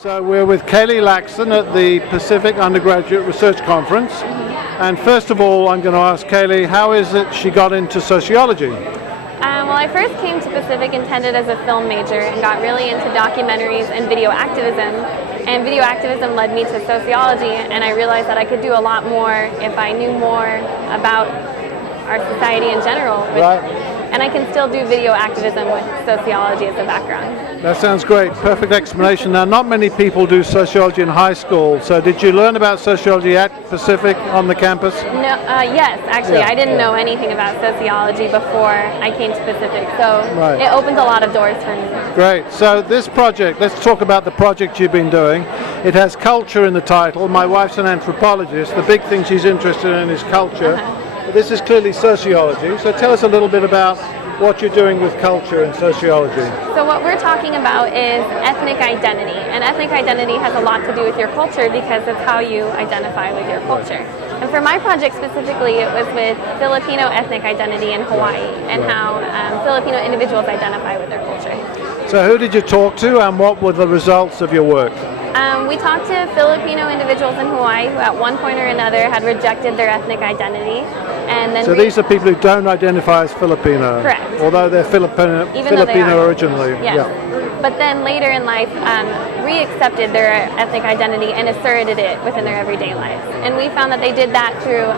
So we're with Kaylee Laxton at the Pacific Undergraduate Research Conference. And first of all, I'm going to ask Kaylee, how is it she got into sociology? Well, I first came to Pacific intended as a film major and got really into documentaries and video activism. And video activism led me to sociology, and I realized that I could do a lot more if I knew more about our society in general. And I can still do video activism with sociology as a background. That sounds great. Perfect explanation. Now, not many people do sociology in high school. So did you learn about sociology at Pacific on the campus? No, yes, actually. I didn't know anything about sociology before I came to Pacific. So it opened a lot of doors for me. Great. So this project, let's talk about the project you've been doing. It has culture in the title. My wife's an anthropologist. The big thing she's interested in is culture. This is clearly sociology, so tell us a little bit about what you're doing with culture and sociology. So what we're talking about is ethnic identity, and ethnic identity has a lot to do with your culture because it's how you identify with your culture. And for my project specifically, it was with Filipino ethnic identity in Hawaii and how Filipino individuals identify with their culture. So who did you talk to and what were the results of your work? We talked to Filipino individuals in Hawaii who at one point or another had rejected their ethnic identity. And then so these are people who don't identify as Filipino? Correct. Although they're Filipino originally? Yes. Yeah. But then later in life re-accepted their ethnic identity and asserted it within their everyday lives. And we found that they did that through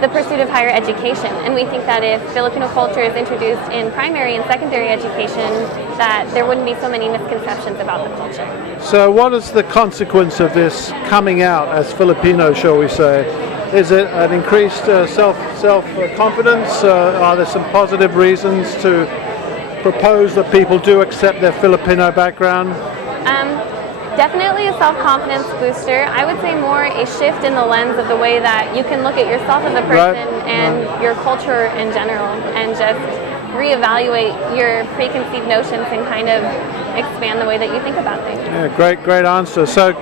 the pursuit of higher education. And we think that if Filipino culture is introduced in primary and secondary education, that there wouldn't be so many misconceptions about the culture. So what is the consequence of this coming out as Filipino, shall we say? Is it an increased self-confidence? Are there some positive reasons to propose that people do accept their Filipino background? Definitely a self-confidence booster. I would say more a shift in the lens of the way that you can look at yourself as a person and your culture in general and just reevaluate your preconceived notions and kind of expand the way that you think about things. Yeah, great answer. So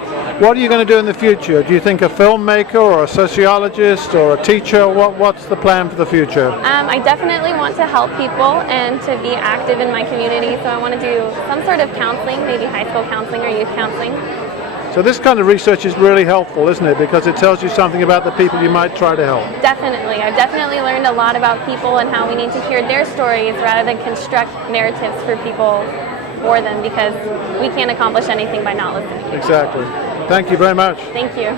what are you going to do in the future? Do you think a filmmaker or a sociologist or a teacher? What's the plan for the future? I definitely want to help people and to be active in my community, so I want to do some sort of counseling, maybe high school counseling or youth counseling. So this kind of research is really helpful, isn't it? Because it tells you something about the people you might try to help. Definitely. I've definitely learned a lot about people and how we need to hear their stories rather than construct narratives for people for them, because we can't accomplish anything by not listening. Exactly. Thank you very much. Thank you.